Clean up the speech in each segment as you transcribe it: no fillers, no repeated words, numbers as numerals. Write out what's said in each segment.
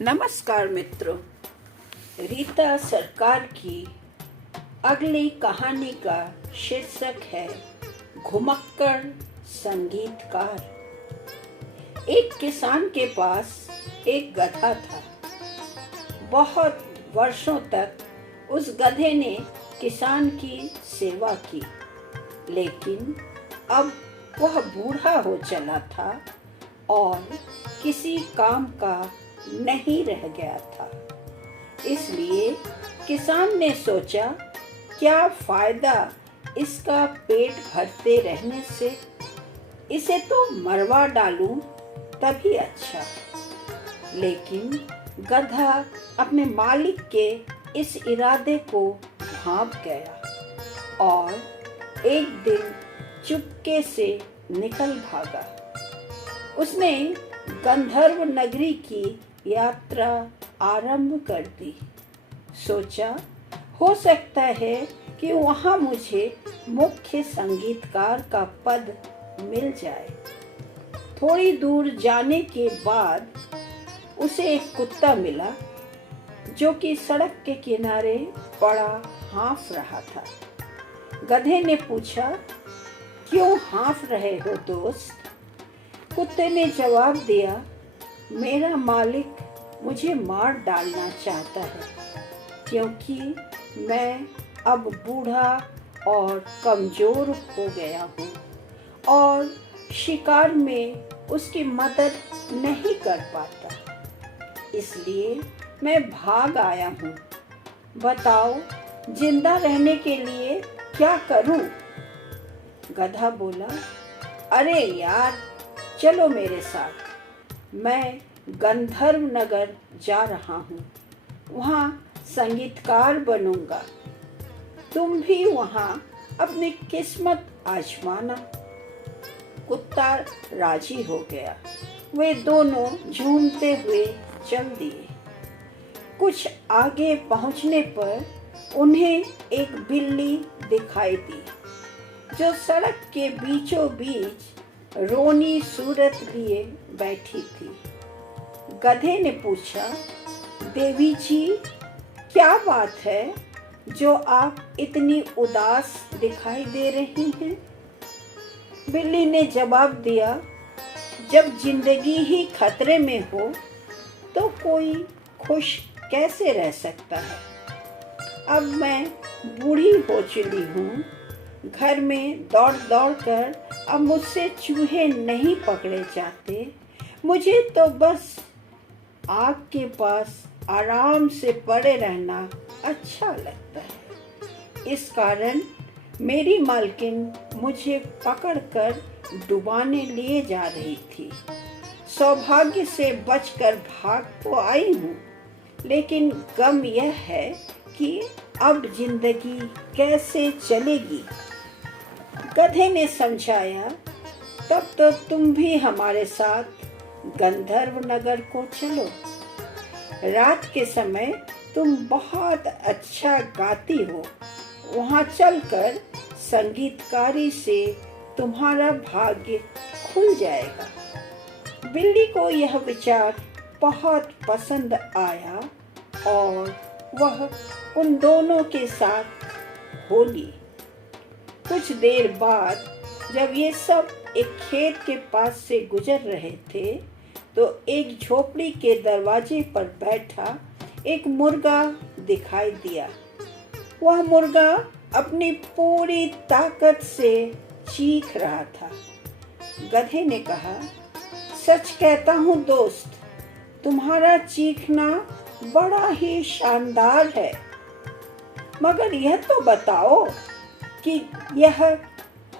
नमस्कार मित्रों। रीता सरकार की अगली कहानी का शीर्षक है घुमक्कड़ संगीतकार। एक किसान के पास एक गधा था। बहुत वर्षों तक उस गधे ने किसान की सेवा की, लेकिन अब वह बूढ़ा हो चला था और किसी काम का नहीं रह गया था। इसलिए किसान ने सोचा, क्या फायदा इसका पेट भरते रहने से, इसे तो मरवा डालूं तभी अच्छा। लेकिन गधा अपने मालिक के इस इरादे को भांप गया और एक दिन चुपके से निकल भागा। उसने गंधर्व नगरी की यात्रा आरंभ कर दी। सोचा, हो सकता है कि वहाँ मुझे मुख्य संगीतकार का पद मिल जाए। थोड़ी दूर जाने के बाद उसे एक कुत्ता मिला जो कि सड़क के किनारे पड़ा हाँफ रहा था। गधे ने पूछा, क्यों हाँफ रहे हो दोस्त? कुत्ते ने जवाब दिया, मेरा मालिक मुझे मार डालना चाहता है, क्योंकि मैं अब बूढ़ा और कमज़ोर हो गया हूँ और शिकार में उसकी मदद नहीं कर पाता। इसलिए मैं भाग आया हूँ। बताओ, जिंदा रहने के लिए क्या करूँ? गधा बोला, अरे यार, चलो मेरे साथ। मैं गंधर्व नगर जा रहा हूँ, वहाँ संगीतकार बनूंगा। तुम भी वहाँ अपनी किस्मत आजमाना। कुत्ता राजी हो गया। वे दोनों झूमते हुए चल दिए। कुछ आगे पहुँचने पर उन्हें एक बिल्ली दिखाई दी जो सड़क के बीचों बीच रोनी सूरत लिए बैठी थी। गधे ने पूछा, देवी जी, क्या बात है जो आप इतनी उदास दिखाई दे रही हैं? बिल्ली ने जवाब दिया, जब जिंदगी ही खतरे में हो तो कोई खुश कैसे रह सकता है? अब मैं बूढ़ी हो चुकी हूँ। घर में दौड़ दौड़ कर अब मुझसे चूहे नहीं पकड़े जाते। मुझे तो बस आग के पास आराम से पड़े रहना अच्छा लगता है। इस कारण मेरी मालकिन मुझे पकड़कर डुबाने लिए जा रही थी। सौभाग्य से बचकर भाग तो आई हूँ, लेकिन गम यह है कि अब जिंदगी कैसे चलेगी। गधे ने समझाया, तब तो तुम भी हमारे साथ गंधर्व नगर को चलो। रात के समय तुम बहुत अच्छा गाती हो। वहाँ चलकर संगीतकारी से तुम्हारा भाग्य खुल जाएगा। बिल्ली को यह विचार बहुत पसंद आया और वह उन दोनों के साथ होली। कुछ देर बाद जब ये सब एक खेत के पास से गुजर रहे थे, तो एक झोपड़ी के दरवाजे पर बैठा एक मुर्गा दिखाई दिया। वह मुर्गा अपनी पूरी ताकत से चीख रहा था। गधे ने कहा, सच कहता हूँ दोस्त, तुम्हारा चीखना बड़ा ही शानदार है, मगर यह तो बताओ कि यह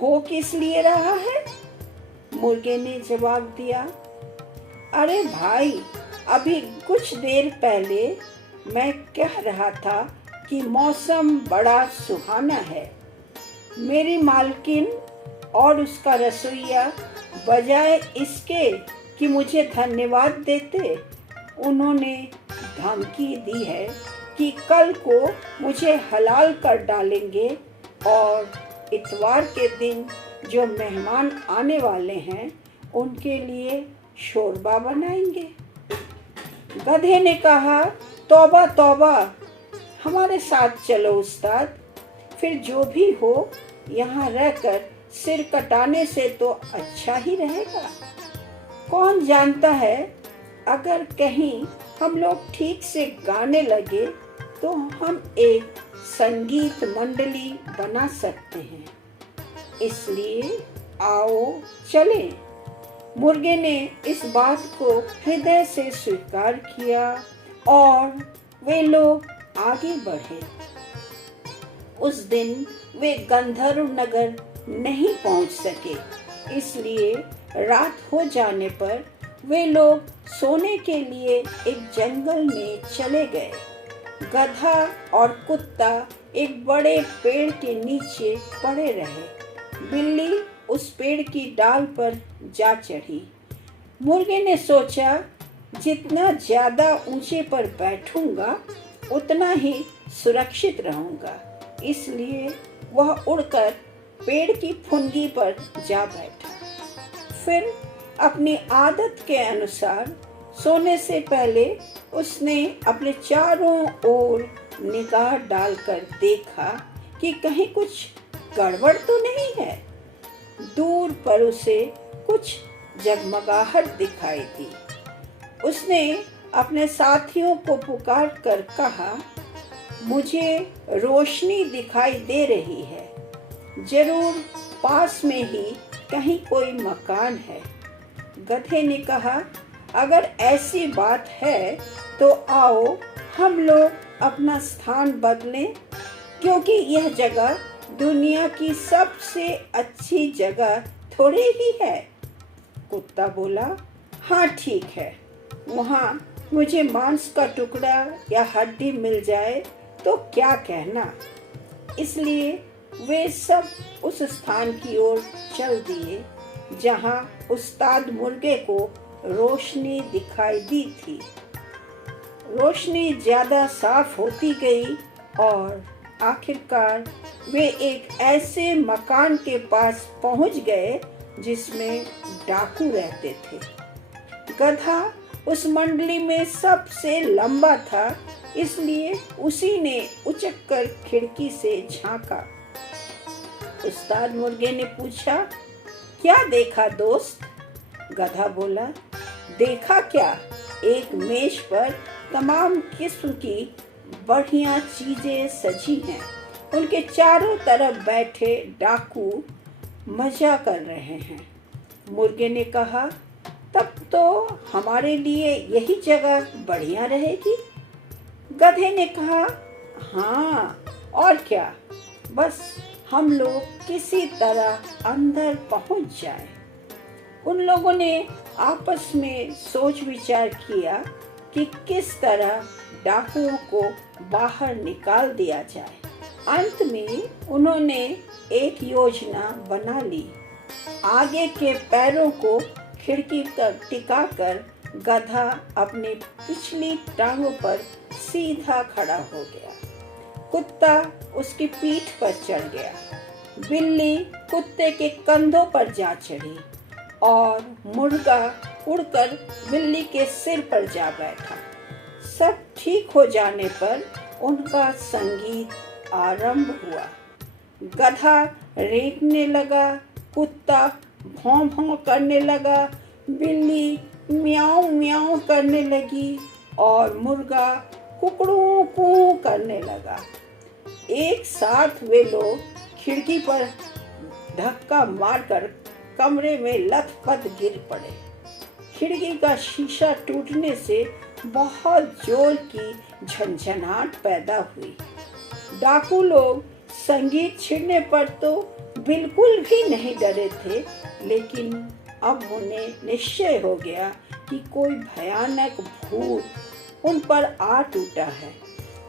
हो किस लिए रहा है? मुर्गे ने जवाब दिया, अरे भाई, अभी कुछ देर पहले मैं कह रहा था कि मौसम बड़ा सुहाना है। मेरी मालकिन और उसका रसोइया बजाय इसके कि मुझे धन्यवाद देते, उन्होंने धमकी दी है कि कल को मुझे हलाल कर डालेंगे और इतवार के दिन जो मेहमान आने वाले हैं उनके लिए शोरबा बनाएंगे। गधे ने कहा, तौबा तौबा, हमारे साथ चलो उस्ताद, फिर जो भी हो यहाँ रहकर सिर कटाने से तो अच्छा ही रहेगा। कौन जानता है, अगर कहीं हम लोग ठीक से गाने लगे तो हम एक संगीत मंडली बना सकते हैं, इसलिए आओ चलें। मुर्गे ने इस बात को हृदय से स्वीकार किया और वे लोग आगे बढ़े। उस दिन वे गंधर्व नगर नहीं पहुंच सके, इसलिए रात हो जाने पर वे लोग सोने के लिए एक जंगल में चले गए। गधा और कुत्ता एक बड़े पेड़ के नीचे पड़े रहे। बिल्ली उस पेड़ की डाल पर जा चढ़ी। मुर्गे ने सोचा, जितना ज्यादा ऊंचे पर बैठूंगा उतना ही सुरक्षित रहूंगा, इसलिए वह उड़कर पेड़ की फुनगी पर जा बैठा। फिर अपनी आदत के अनुसार सोने से पहले उसने अपने चारों ओर निगाह डालकर देखा कि कहीं कुछ गड़बड़ तो नहीं है। दूर पर उसे कुछ जगमगाहट दिखाई दी। उसने अपने साथियों को पुकार कर कहा, मुझे रोशनी दिखाई दे रही है, जरूर पास में ही कहीं कोई मकान है। गधे ने कहा, अगर ऐसी बात है तो आओ हम लोग अपना स्थान बदलें, क्योंकि यह जगह दुनिया की सबसे अच्छी जगह थोड़ी ही है। कुत्ता बोला, हाँ ठीक है, वहाँ मुझे मांस का टुकड़ा या हड्डी मिल जाए तो क्या कहना। इसलिए वे सब उस स्थान की ओर चल दिए जहाँ उस्ताद मुर्गे को रोशनी दिखाई दी थी। रोशनी ज्यादा साफ होती गई और आखिरकार वे एक ऐसे मकान के पास पहुंच गए जिसमें डाकू रहते थे। गधा उस मंडली में सबसे लंबा था, इसलिए उसी ने उचककर खिड़की से झांका। उस्ताद मुर्गे ने पूछा, क्या देखा दोस्त? गधा बोला, देखा क्या, एक मेज पर तमाम किस्म की बढ़िया चीजें सजी हैं। उनके चारों तरफ बैठे डाकू मजा कर रहे हैं। मुर्गे ने कहा, तब तो हमारे लिए यही जगह बढ़िया रहेगी। गधे ने कहा, हाँ और क्या, बस हम लोग किसी तरह अंदर पहुंच जाएं। उन लोगों ने आपस में सोच विचार किया कि किस तरह डाकुओं को बाहर निकाल दिया जाए। अंत में उन्होंने एक योजना बना ली। आगे के पैरों को खिड़की पर टिकाकर गधा अपनी पिछली टांगों पर सीधा खड़ा हो गया। कुत्ता उसकी पीठ पर चढ़ गया। बिल्ली कुत्ते के कंधों पर जा चढ़ी और मुर्गा उड़कर बिल्ली के सिर पर जा बैठा। सब ठीक हो जाने पर उनका संगीत आरंभ हुआ। गधा रेंकने लगा, कुत्ता भौं भौं करने लगा, बिल्ली म्याऊं म्याऊं करने लगी और मुर्गा कुकड़ू कू करने लगा। एक साथ वे लोग खिड़की पर धक्का मारकर कमरे में लथपथ गिर पड़े। खिड़की का शीशा टूटने से बहुत जोर की झंझनाहट पैदा हुई। डाकू लोग संगीत छिड़ने पर तो बिल्कुल भी नहीं डरे थे, लेकिन अब उन्हें निश्चय हो गया कि कोई भयानक भूत उन पर आ टूटा है।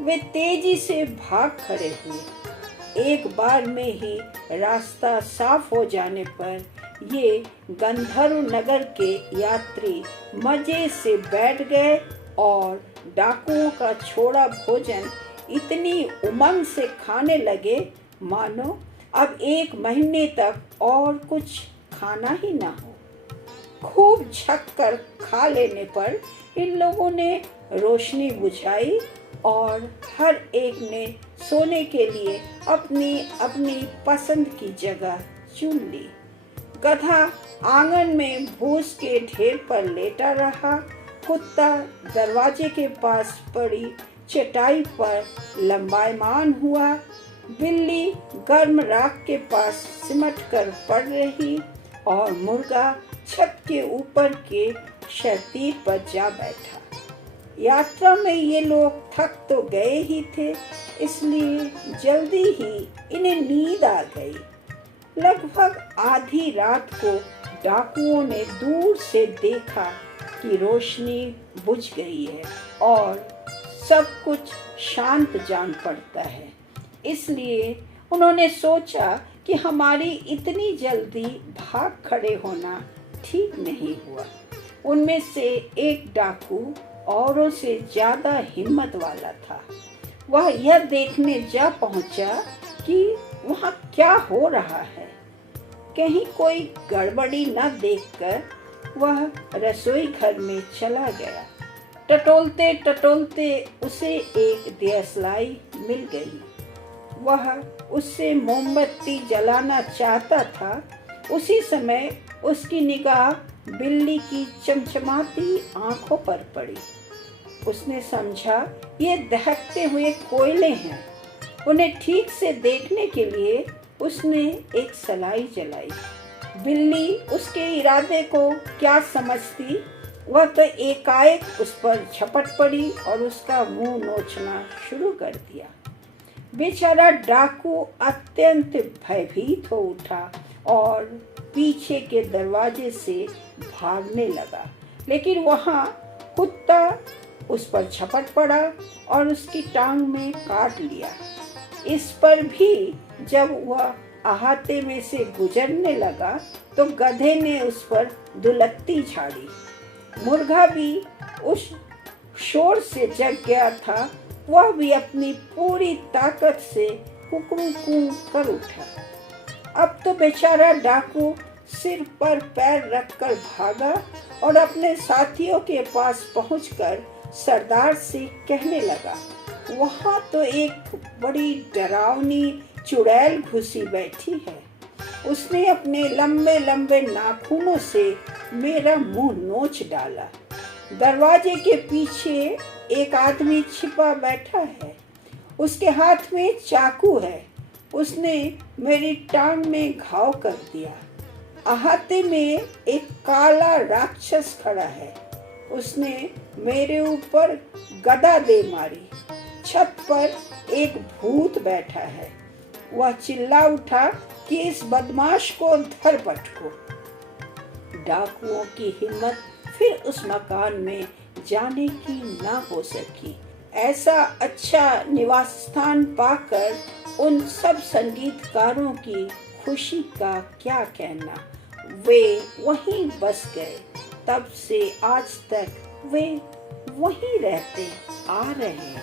वे तेजी से भाग खड़े हुए। एक बार में ही रास्ता साफ हो जाने पर ये गंधर्व नगर के यात्री मजे से बैठ गए और डाकुओं का छोड़ा भोजन इतनी उमंग से खाने लगे मानो अब 1 महीने तक और कुछ खाना ही ना हो। खूब छक कर खा लेने पर इन लोगों ने रोशनी बुझाई और हर एक ने सोने के लिए अपनी अपनी पसंद की जगह चुन ली। गधा आंगन में भूस के ढेर पर लेटा रहा। कुत्ता दरवाजे के पास पड़ी चटाई पर लंबायमान हुआ। बिल्ली गर्म राख के पास सिमट कर पड़ रही और मुर्गा छत के ऊपर के शतीर पर जा बैठा। यात्रा में ये लोग थक तो गए ही थे, इसलिए जल्दी ही इन्हें नींद आ गई। लगभग आधी रात को डाकुओं ने दूर से देखा कि रोशनी बुझ गई है और सब कुछ शांत जान पड़ता है। इसलिए उन्होंने सोचा कि हमारी इतनी जल्दी भाग खड़े होना ठीक नहीं हुआ। उनमें से एक डाकू औरों से ज्यादा हिम्मत वाला था। वह यह देखने जा पहुंचा कि वहां क्या हो रहा है। कहीं कोई गड़बड़ी न देखकर वह रसोई घर में चला गया। टटोलते टटोलते उसे एक दियसलाई मिल गई। वह उससे मोमबत्ती जलाना चाहता था। उसी समय उसकी निगाह बिल्ली की चमचमाती आंखों पर पड़ी। उसने समझा ये दहकते हुए कोयले हैं। उन्हें ठीक से देखने के लिए उसने एक सलाई जलाई। बिल्ली उसके इरादे को क्या समझती, वह तो एकाएक उस पर झपट पड़ी और उसका मुंह नोचना शुरू कर दिया। बेचारा डाकू अत्यंत भयभीत हो उठा और पीछे के दरवाजे से भागने लगा, लेकिन वहां कुत्ता उस पर झपट पड़ा और उसकी टांग में काट लिया। इस पर भी जब वह अहाते में से गुजरने लगा तो गधे ने उस पर दुलत्ती झाड़ी। मुर्गा भी उस शोर से जग गया था। वह भी अपनी पूरी ताकत से कुकरू कू कर उठा। अब तो बेचारा डाकू सिर पर पैर रखकर भागा और अपने साथियों के पास पहुंचकर सरदार से कहने लगा, वहां तो एक बड़ी डरावनी चुड़ैल घुसी बैठी है। उसने अपने लंबे लंबे नाखूनों से मेरा मुंह नोच डाला। दरवाजे के पीछे एक आदमी छिपा बैठा है। उसके हाथ में चाकू है। उसने मेरी टांग में घाव कर दिया। अहाते में एक काला राक्षस खड़ा है। उसने मेरे ऊपर गदा दे मारी। छत पर एक भूत बैठा है। वह चिल्ला उठा कि इस बदमाश को धर पटको। डाकुओं की हिम्मत फिर उस मकान में जाने की ना हो सकी। ऐसा अच्छा निवास स्थान पाकर उन सब संगीतकारों की खुशी का क्या कहना। वे वहीं बस गए। तब से आज तक वे वहीं रहते आ रहे हैं।